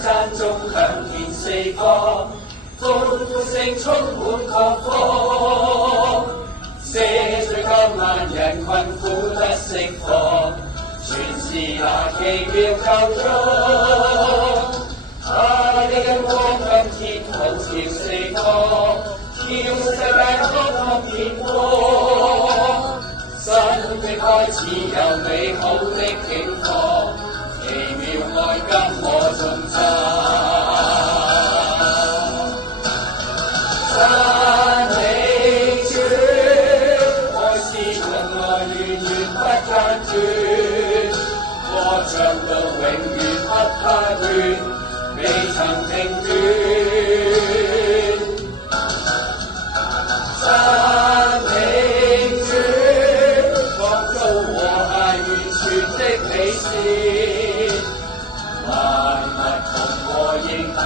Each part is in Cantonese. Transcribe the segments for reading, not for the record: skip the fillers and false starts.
讚頌響遍四方，歡呼聲充滿各方，赦罪救萬人困苦得釋放，全是那奇妙救贖。他的恩光今天普照四方，叫世界渴望天光。新的開始有美好的景況，奇妙愛今我頌讚。讚美主，愛是從來源源不間斷，歌唱到永遠不怕倦，未曾停斷。讚美主，創造和諧完全的美善，萬物同和應，大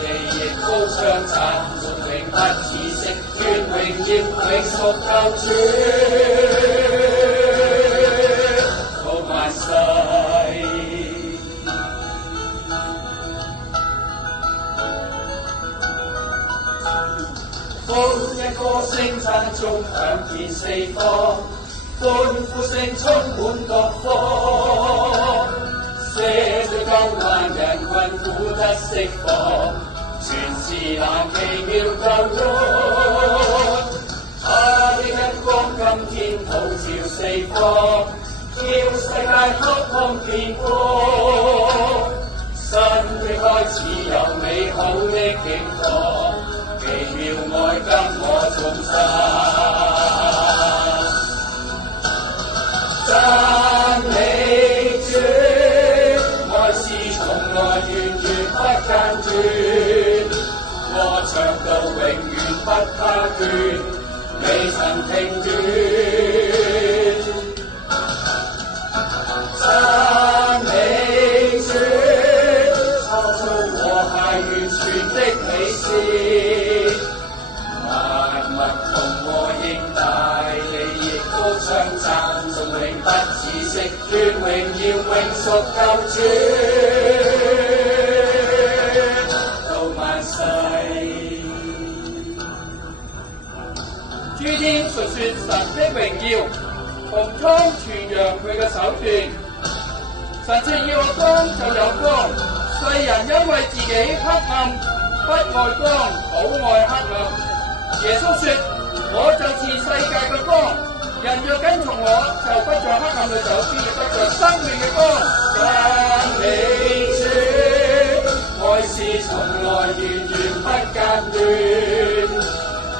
地亦高唱讚頌，永不止息，願榮耀永屬救主，到萬世。福音歌聲讚頌響遍四方，歡呼聲充滿各方，赦罪救萬人困苦得釋放，全是那奇妙救贖。他的恩光今天普照四方，叫世界渴望天光。新的開始有美好的景況，奇妙愛今我頌讚。讚美主，愛是從來源源不間斷，歌唱到永遠不怕倦，未曾停斷。讚美主，創造和諧完全的美善，萬物同和應，大地亦高唱讚頌，永不止息，願榮耀永屬救主，到萬世。諸天述說神的榮耀，穹蒼傳揚佢嘅手段。神說要有光就有光，世人因為自己黑暗，不愛光，好愛黑暗。耶穌說：我就是世界嘅光，人若跟從我，就不在黑暗裏走，必得着生命嘅光。讚美主，愛是從來源源不間斷，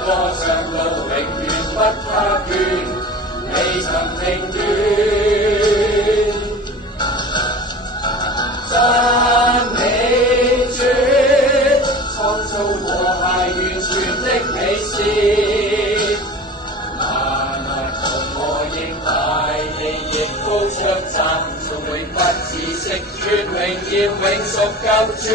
歌唱到永遠不怕倦，未曾停斷。讚美主，創造和諧完全的美善，萬物同和應，大地亦高唱讚頌，永不止息，願榮耀永屬救主。